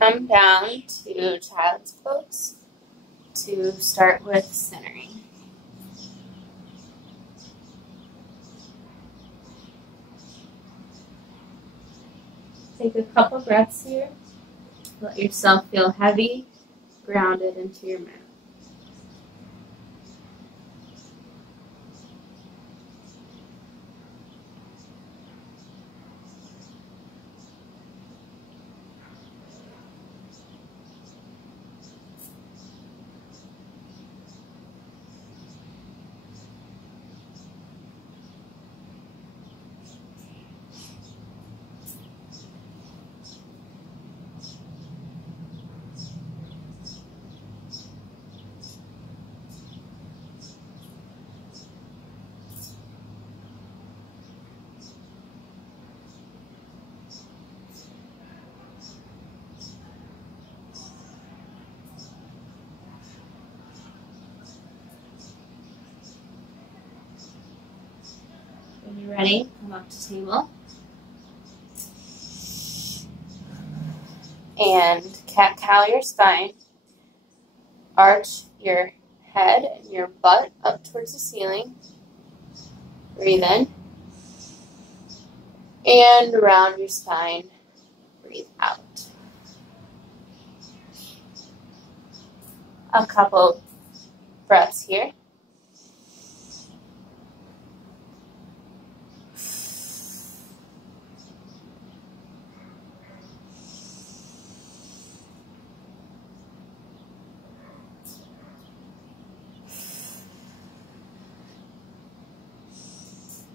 come down to child's pose to start with centering. Take a couple breaths here. Let yourself feel heavy, grounded into your mat. When you're ready, come up to table. And cat-cow your spine. Arch your head and your butt up towards the ceiling. Breathe in. And round your spine. Breathe out. A couple breaths here.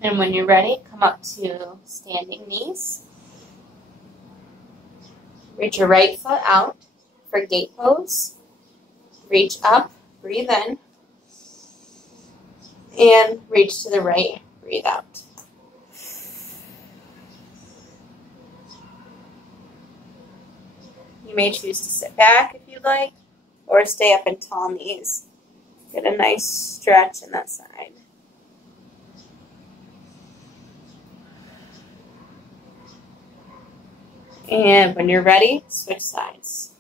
And when you're ready, come up to standing knees. Reach your right foot out for gate pose. Reach up, breathe in. And reach to the right, breathe out. You may choose to sit back if you'd like, or stay up in tall knees. Get a nice stretch in that side. And when you're ready, switch sides.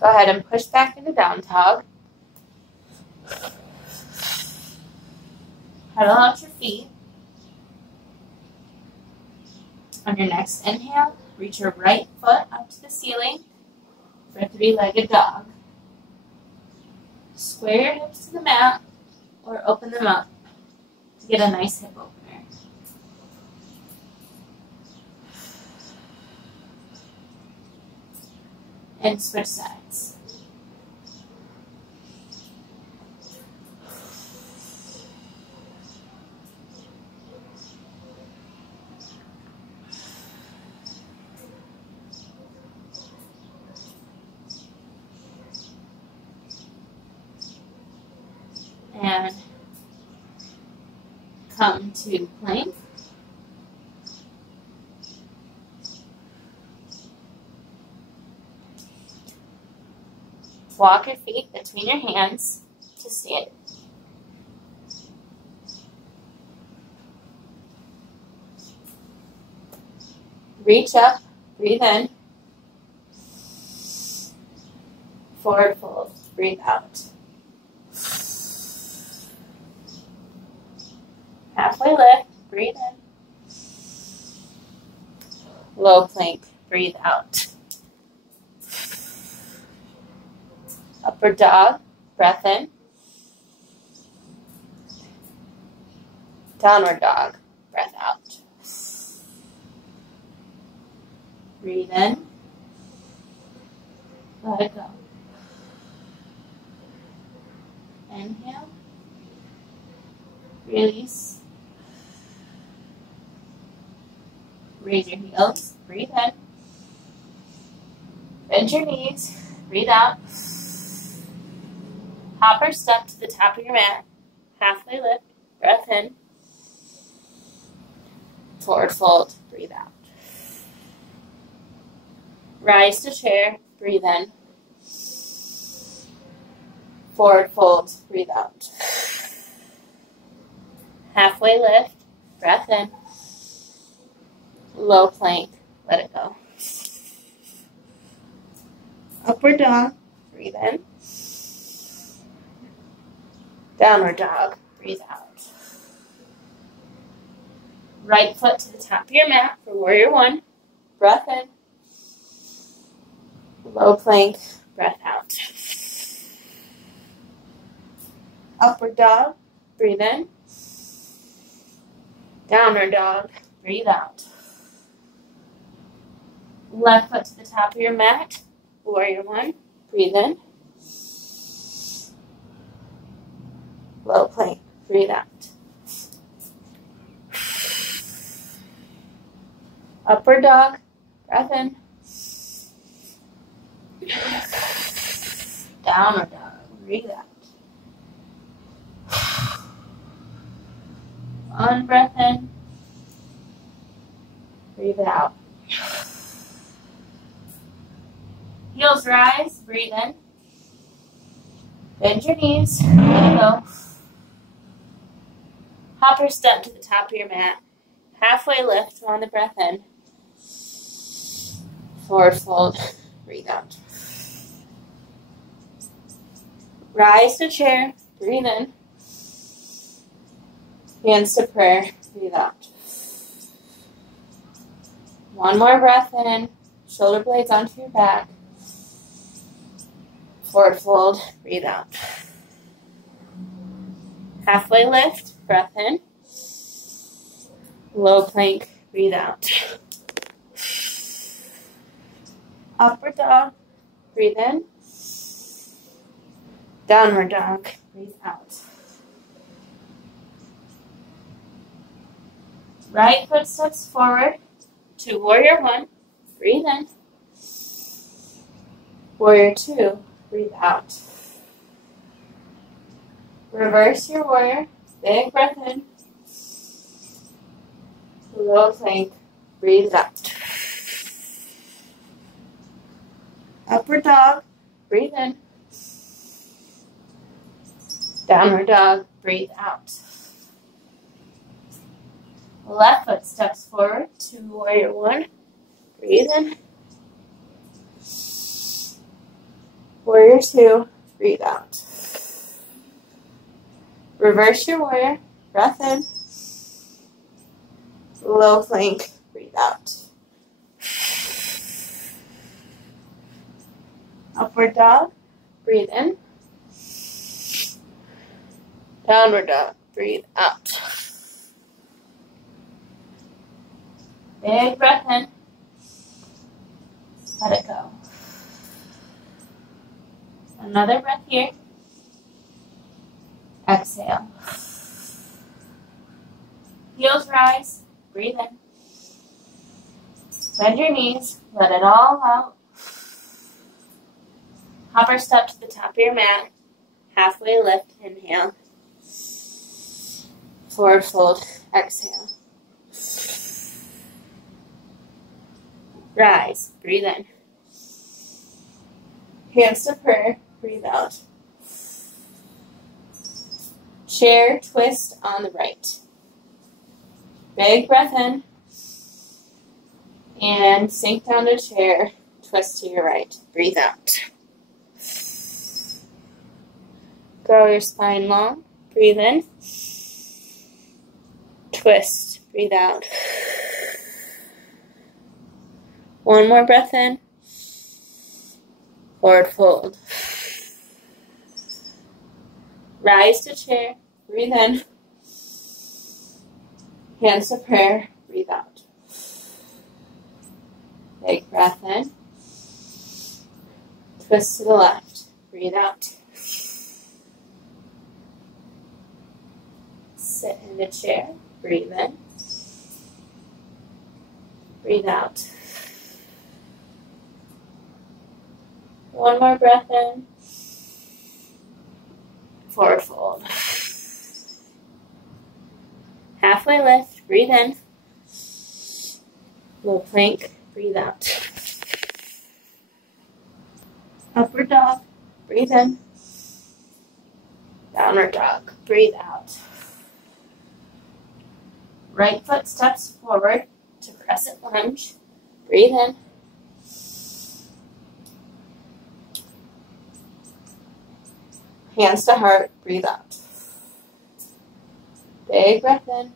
Go ahead and push back into down dog. Pedal out your feet. On your next inhale, reach your right foot up to the ceiling for a three-legged dog. Square your hips to the mat or open them up to get a nice hip opener. And switch sides. And come to plank. Walk your feet between your hands to stand. Reach up, breathe in. Forward fold, breathe out. Halfway lift, breathe in. Low plank, breathe out. Upward dog, breath in. Downward dog, breath out. Breathe in. Let it go. Inhale. Release. Raise your heels, breathe in. Bend your knees, breathe out. Hop or step to the top of your mat. Halfway lift, breath in. Forward fold, breathe out. Rise to chair, breathe in. Forward fold, breathe out. Halfway lift, breath in. Low plank, let it go. Upward dog, breathe in. Downward dog, breathe out. Right foot to the top of your mat for warrior one. Breath in. Low plank, breath out. Upward dog, breathe in. Downward dog, breathe out. Left foot to the top of your mat, warrior one, breathe in. Low plank, breathe out. Upward dog, breath in. Downward dog, breathe out. On breath in, breathe out. Heels rise, breathe in. Bend your knees, let it go. Hopper step to the top of your mat. Halfway lift on the breath in. Forward fold, breathe out. Rise to chair, breathe in. Hands to prayer, breathe out. One more breath in, shoulder blades onto your back. Forward fold, breathe out. Halfway lift, breath in. Low plank, breathe out. Upward dog, breathe in. Downward dog, breathe out. Right foot steps forward to warrior one, breathe in. Warrior two, breathe out. Reverse your warrior, big breath in. Low plank, breathe out. Upward dog, breathe in. Downward dog, breathe out. Left foot steps forward to warrior one, breathe in. Warrior two, breathe out. Reverse your warrior, breath in. Low plank, breathe out. Upward dog, breathe in. Downward dog, breathe out. Big breath in. Let it go. Another breath here. Exhale. Heels rise. Breathe in. Bend your knees. Let it all out. Hopper step to the top of your mat. Halfway lift. Inhale. Forward fold. Exhale. Rise. Breathe in. Hands to prayer. Breathe out. Chair twist on the right. Big breath in. And sink down to chair. Twist to your right. Breathe out. Grow your spine long. Breathe in. Twist. Breathe out. One more breath in. Forward fold. Rise to chair. Breathe in. Hands to prayer. Breathe out. Big breath in. Twist to the left. Breathe out. Sit in the chair. Breathe in. Breathe out. One more breath in. Forward fold. Halfway lift. Breathe in. Low plank, breathe out. Upward dog, breathe in. Downward dog, breathe out. Right foot steps forward to crescent lunge, breathe in. Hands to heart, breathe out. Big breath in.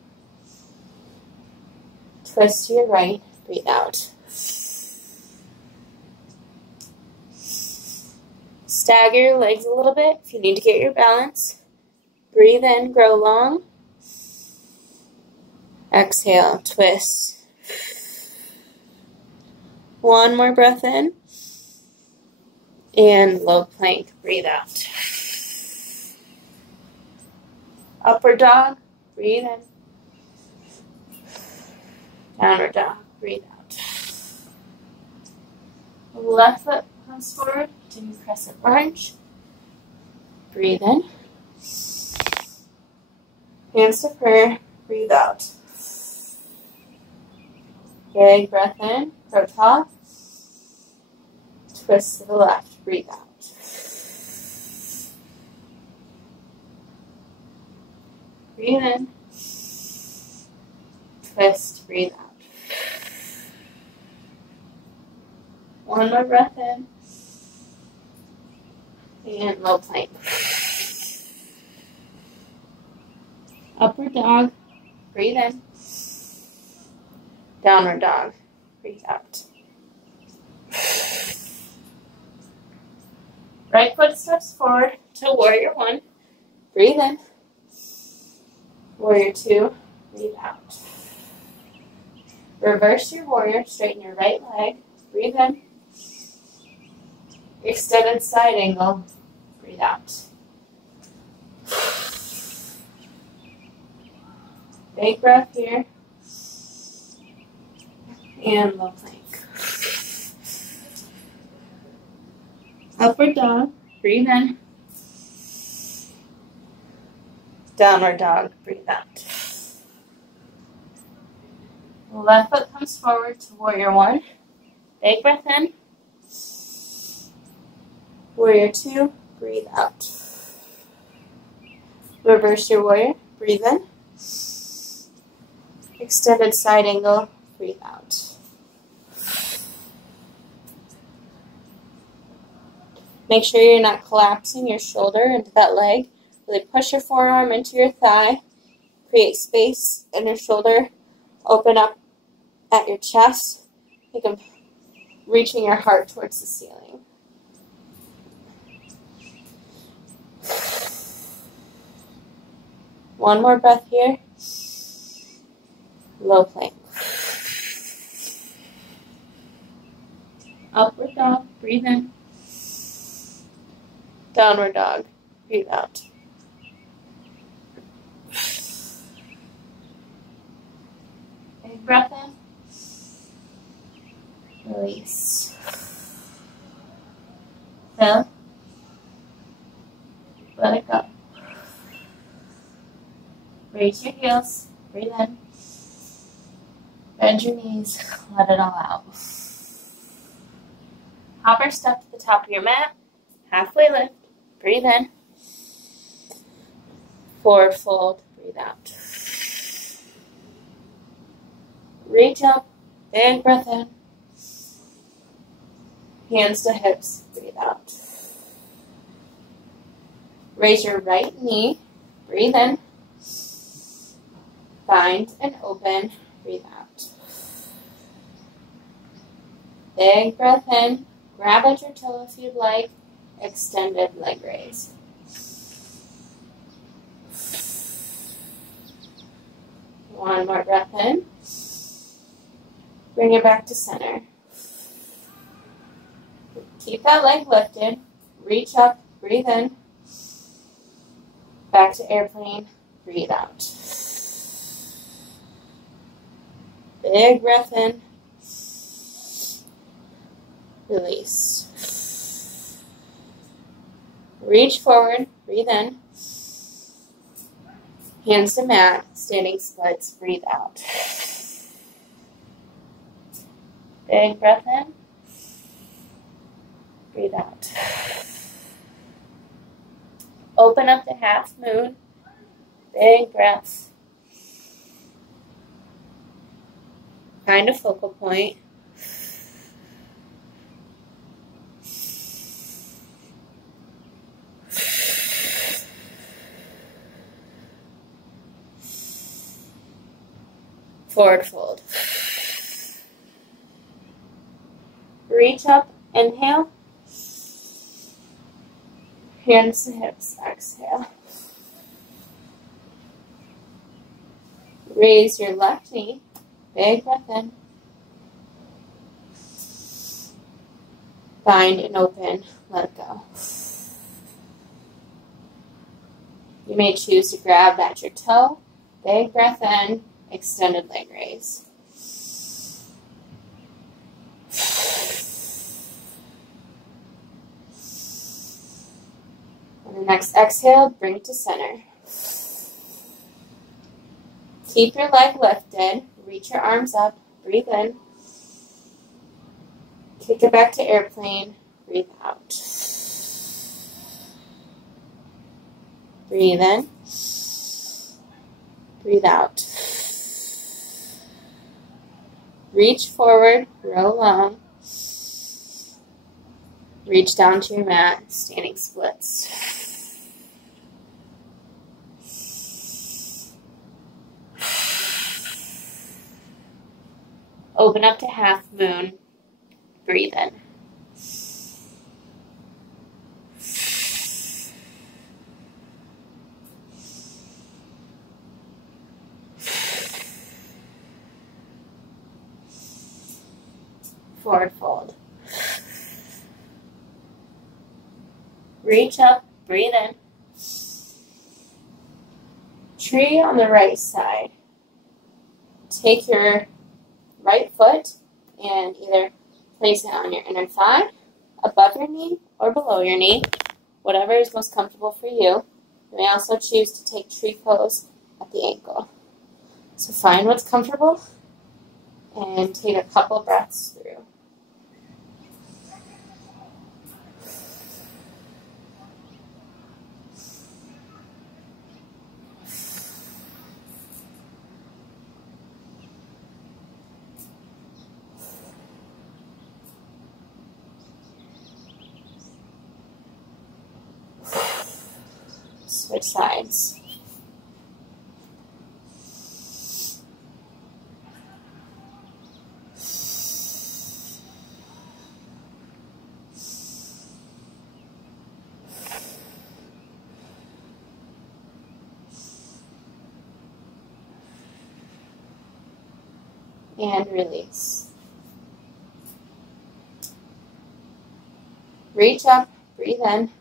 Twist to your right, breathe out. Stagger your legs a little bit if you need to get your balance. Breathe in, grow long. Exhale, twist. One more breath in. And low plank, breathe out. Upward dog, breathe in. Downward dog, breathe out. Left foot comes forward to crescent lunge. Breathe in. Hands to prayer, breathe out. Big breath in, crow top. Twist to the left, breathe out. Breathe in. Twist, breathe out. One more breath in. And low plank. Upward dog, breathe in. Downward dog, breathe out. Right foot steps forward to warrior one. Breathe in. Warrior two, breathe out. Reverse your warrior, straighten your right leg. Breathe in. Extended side angle, breathe out. Big breath here. And low plank. Upward dog, breathe in. Downward dog, breathe out. Left foot comes forward to warrior one. Big breath in. Warrior two, breathe out. Reverse your warrior, breathe in. Extended side angle, breathe out. Make sure you're not collapsing your shoulder into that leg. Really push your forearm into your thigh. Create space in your shoulder. Open up at your chest. Think of reaching your heart towards the ceiling. One more breath here. Low plank. Upward dog, breathe in. Downward dog, breathe out. Big breath in. Release. Fill. Let it go. Raise your heels. Breathe in. Bend your knees. Let it all out. Hopper step to the top of your mat. Halfway lift. Breathe in. Forward fold. Breathe out. Reach up. Big breath in. Hands to hips. Breathe out. Raise your right knee. Breathe in. Bind and open. Breathe out. Big breath in. Grab at your toe if you'd like. Extended leg raise. One more breath in. Bring it back to center. Keep that leg lifted. Reach up. Breathe in. Back to airplane. Breathe out. Big breath in. Release. Reach forward. Breathe in. Hands to mat. Standing splits. Breathe out. Big breath in. Breathe out. Open up to half moon. Big breath. Find a focal point. Forward fold. Reach up, inhale. Hands to hips, exhale. Raise your left knee. Big breath in. Find and open, let it go. You may choose to grab at your toe. Big breath in, extended leg raise. On the next exhale, bring it to center. Keep your leg lifted. Reach your arms up. Breathe in. Kick it back to airplane. Breathe out. Breathe in. Breathe out. Reach forward. Row long. Reach down to your mat. Standing splits. Open up to half moon. Breathe in. Forward fold. Reach up, breathe in. Tree on the right side. Take your right foot and either place it on your inner thigh, above your knee, or below your knee, whatever is most comfortable for you. You may also choose to take tree pose at the ankle. So find what's comfortable and take a couple breaths through. Switch sides. And release. Reach up, breathe in.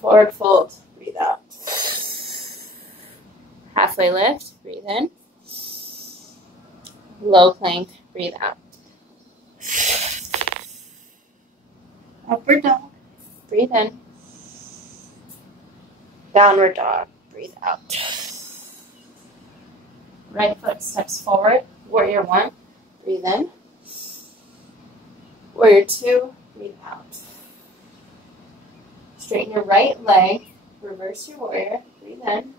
Forward fold, breathe out. Halfway lift, breathe in. Low plank, breathe out. Upward dog, breathe in. Downward dog, breathe out. Right foot steps forward, warrior one, breathe in. Warrior two, breathe out. Straighten your right leg, reverse your warrior, breathe in.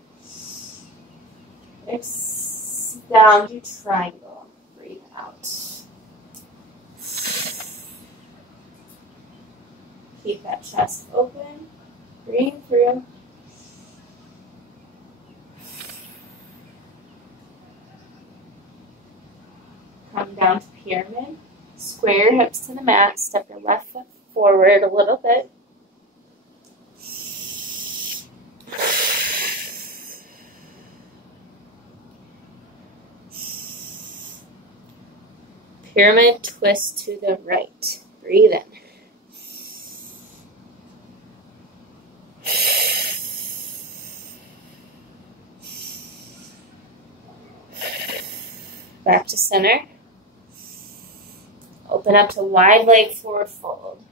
Down to triangle, breathe out. Keep that chest open, breathe through. Come down to pyramid, square your hips to the mat, step your left foot forward a little bit. Pyramid twist to the right. Breathe in. Back to center. Open up to wide leg forward fold.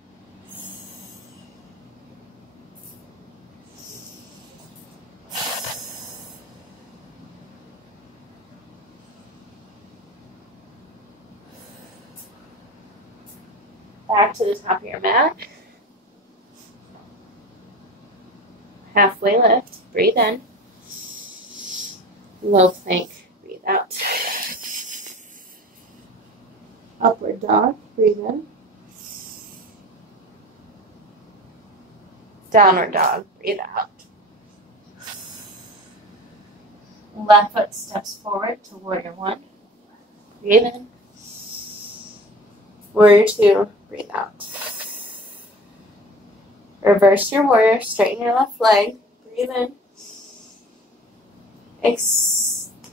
back to the top of your mat. Halfway lift, breathe in. Low plank, breathe out. Upward dog, breathe in. Downward dog, breathe out. Left foot steps forward to warrior one. Breathe in. Warrior two, breathe out. Reverse your warrior, straighten your left leg, breathe in.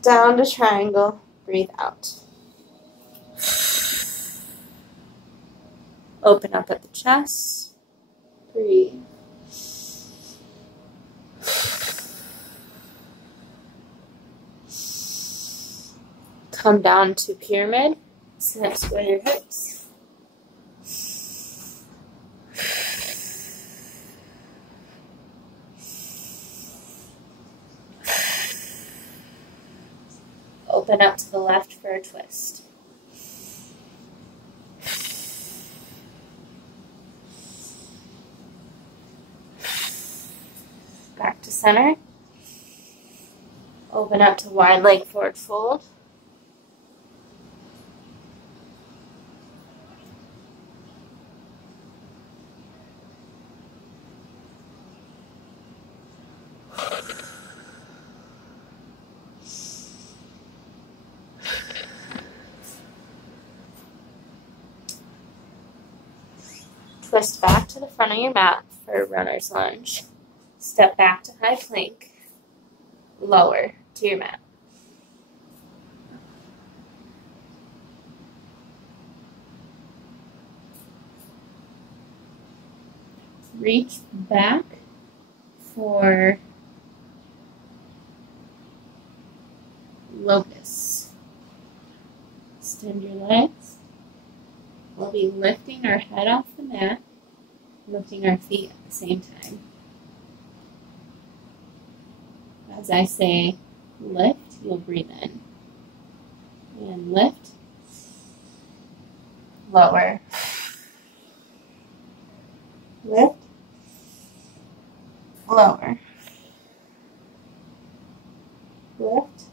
Down to triangle, breathe out. Open up at the chest, breathe. Come down to pyramid, sit square your hips. Open up to the left for a twist. Back to center. Open up to wide leg forward fold. Twist back to the front of your mat for a runner's lunge. Step back to high plank. Lower to your mat. Reach back for locust. Extend your legs. We'll be lifting our head off the mat, lifting our feet at the same time. As I say lift, you'll breathe in. And lift. Lower. Lift. Lower. Lift.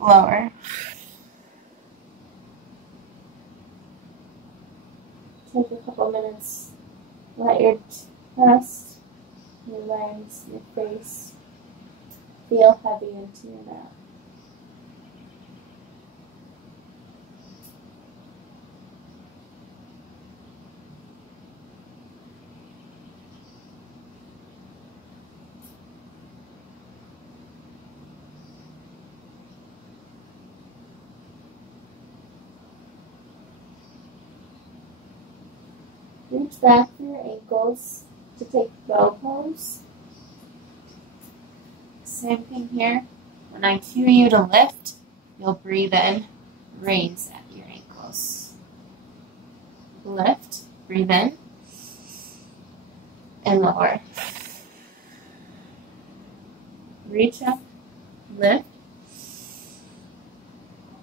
Lower. Take a couple minutes. Let your chest, your legs, your face feel heavy into your mat. Reach back for your ankles to take bow pose. Same thing here. When I cue you to lift, you'll breathe in, raise at your ankles. Lift, breathe in, and lower. Reach up, lift,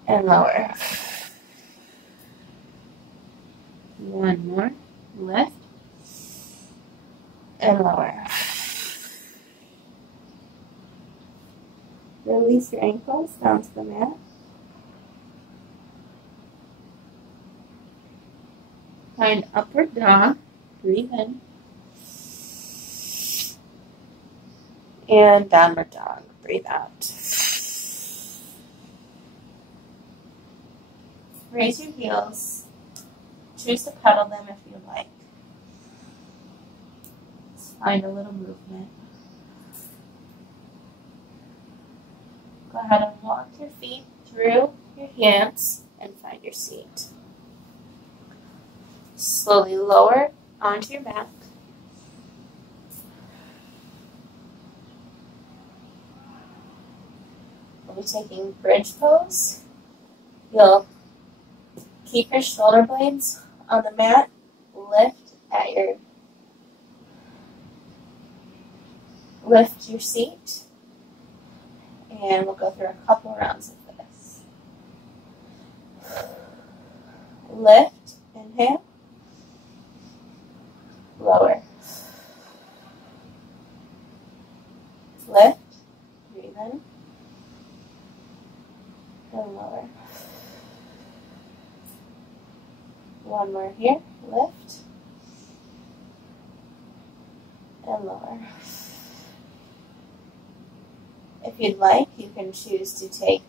and lower. One more. Lift and lower. Release your ankles down to the mat. Find upward dog. Breathe in. And downward dog. Breathe out. Raise your heels. Choose to pedal them if you like. Let's find a little movement. Go ahead and walk your feet through your hands and find your seat. Slowly lower onto your back. We'll be taking bridge pose. You'll keep your shoulder blades on the mat, lift your seat, and we'll go through a couple rounds of this. Lift and Inhale. Lower. Lift. Breathe in. And lower. One more here. Lift. And lower. If you'd like, you can choose to take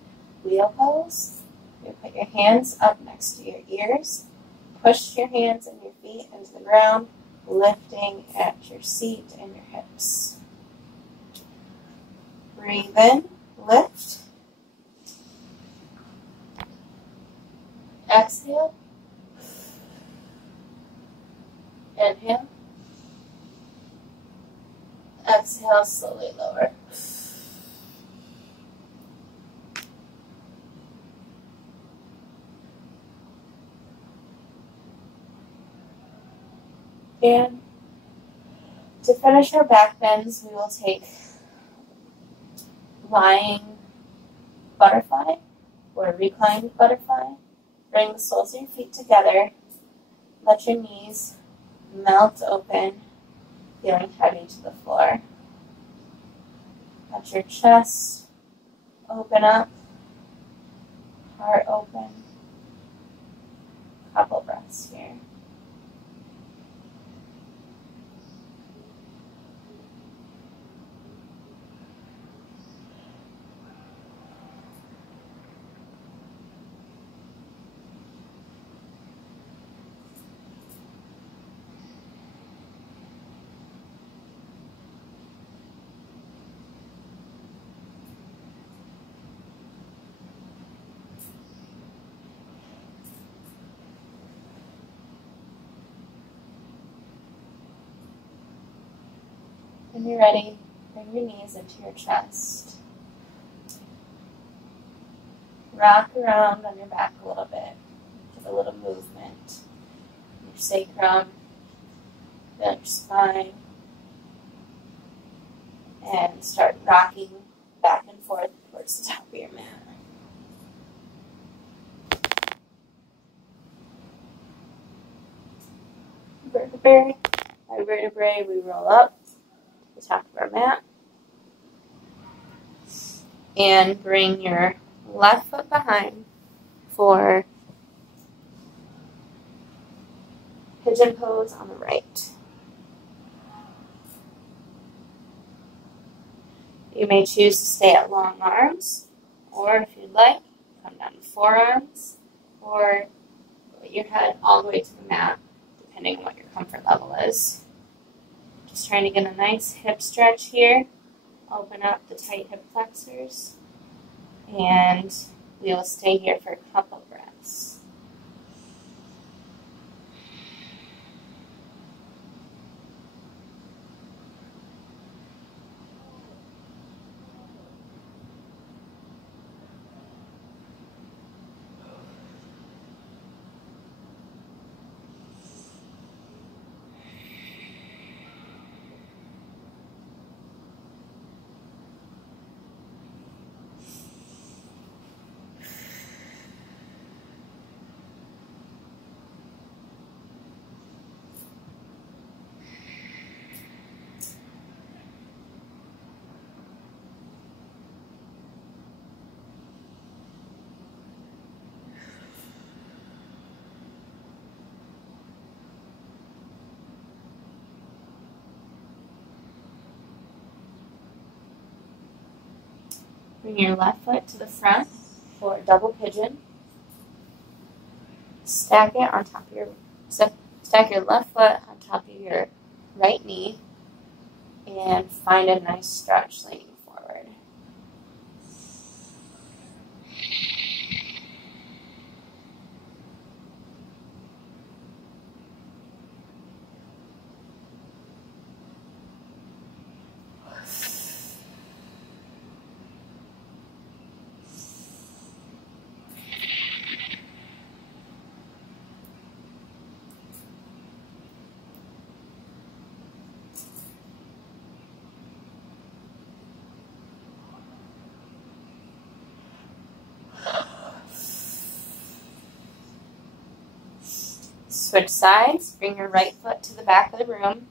wheel pose. You put your hands up next to your ears. Push your hands and your feet into the ground, lifting at your seat and your hips. Breathe in, lift. Exhale. Inhale. Exhale, slowly lower. And to finish our back bends, we will take lying butterfly or reclined butterfly. Bring the soles of your feet together. Let your knees melt open, feeling heavy to the floor. Let your chest open up, heart open. Couple breaths here. When you're ready, bring your knees into your chest. Rock around on your back a little bit. Give a little movement. Your sacrum, feel your spine, and start rocking back and forth towards the top of your mat. Vertebrae by vertebrae, we roll up to the top of our mat. And bring your left foot behind for pigeon pose on the right. You may choose to stay at long arms, or if you'd like, come down to forearms, or put your head all the way to the mat, depending on what your comfort level is. Just trying to get a nice hip stretch here. Open up the tight hip flexors, and we will stay here for a couple breaths. Bring your left foot to the front for a double pigeon. Stack it on top of your stack your left foot on top of your right knee and find a nice stretch leaning forward. Switch sides, bring your right foot to the back of the room,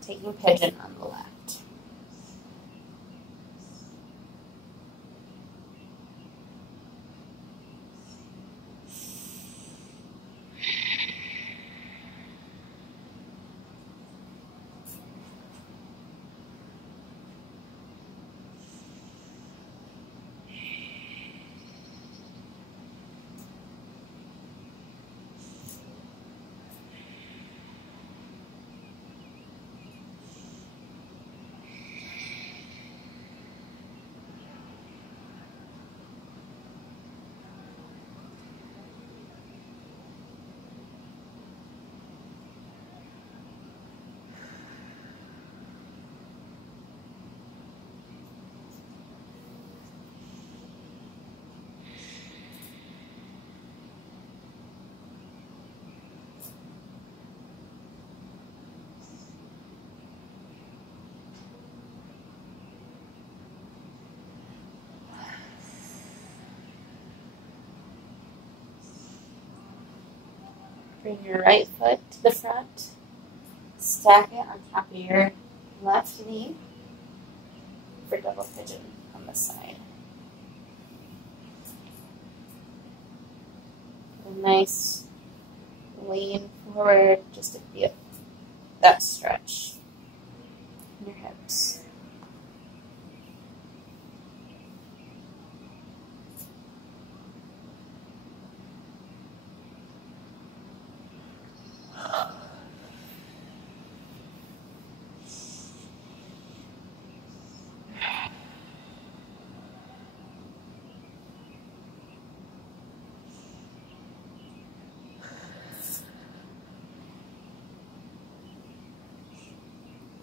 taking pigeon on the left. Bring your right foot to the front, stack it on top of your left knee for double pigeon on the side. A nice lean forward just to feel that stretch in your hips.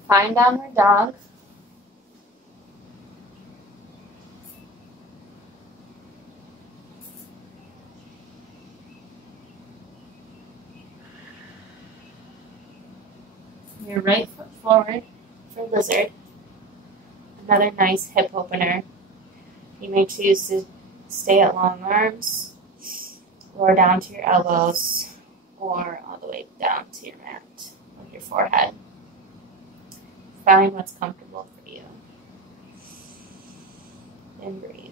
Find downward dog. Your right foot forward for lizard. Another nice hip opener. You may choose to stay at long arms, or down to your elbows, or all the way down to your mat with your forehead. Find what's comfortable for you. And breathe.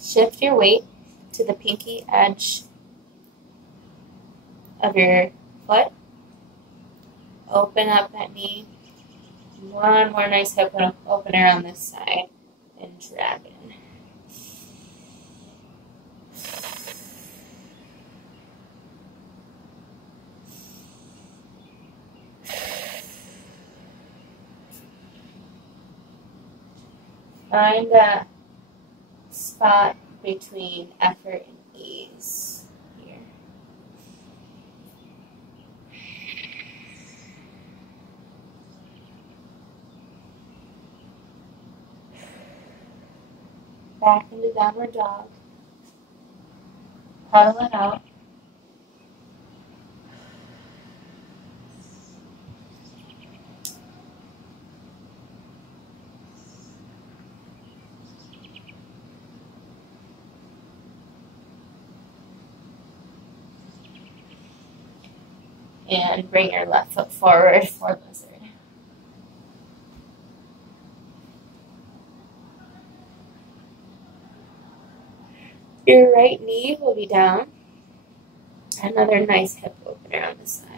Shift your weight to the pinky edge of your foot. Open up that knee. One more nice hip opener on this side. And dragon. Find that spot between effort and ease here. Back into downward dog. Pedal it out. And bring your left foot forward for lizard. Your right knee will be down. Another nice hip opener on the side.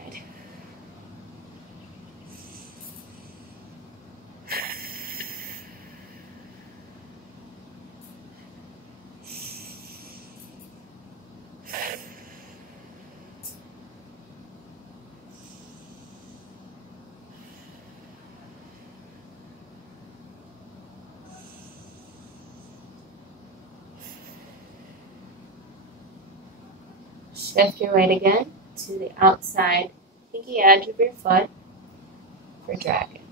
Shift your weight again to the outside pinky edge of your foot for dragon.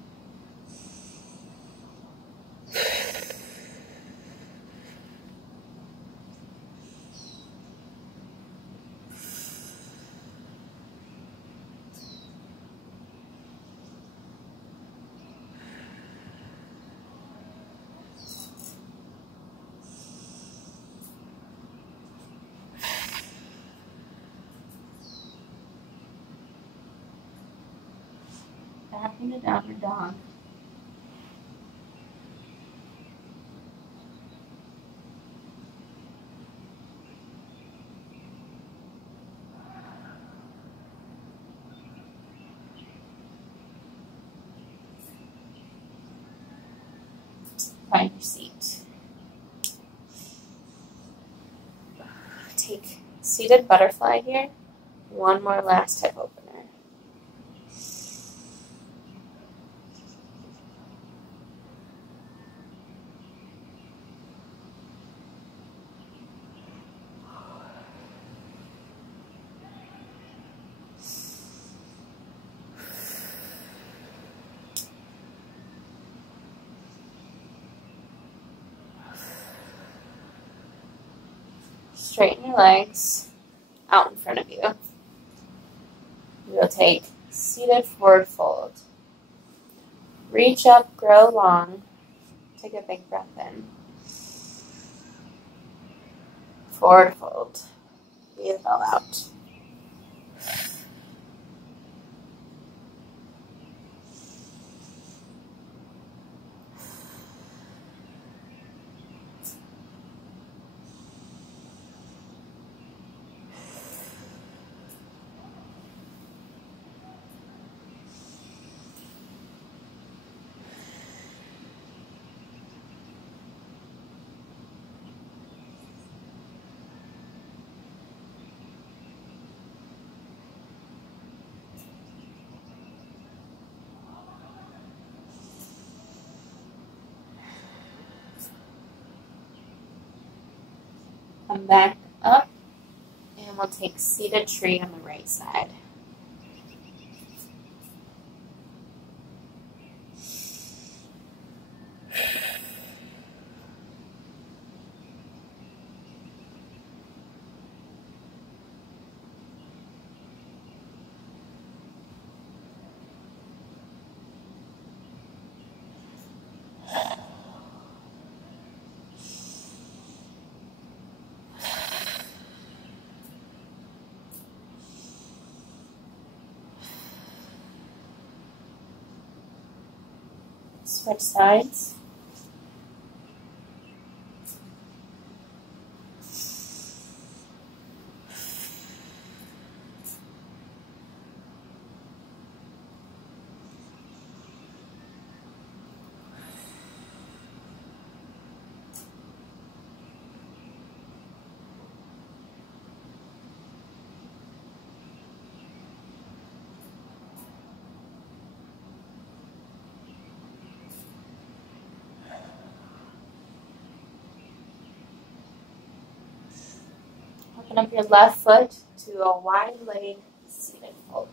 back into downward dog. Find your seat. Take seated butterfly here. One more last hip opener. Straighten your legs out in front of you. You'll take seated forward fold. Reach up, grow long. Take a big breath in. Forward fold. Breathe it all out. Come back up, and we'll take seated tree on the right side. Switch sides. Open up your left foot to a wide leg seated fold.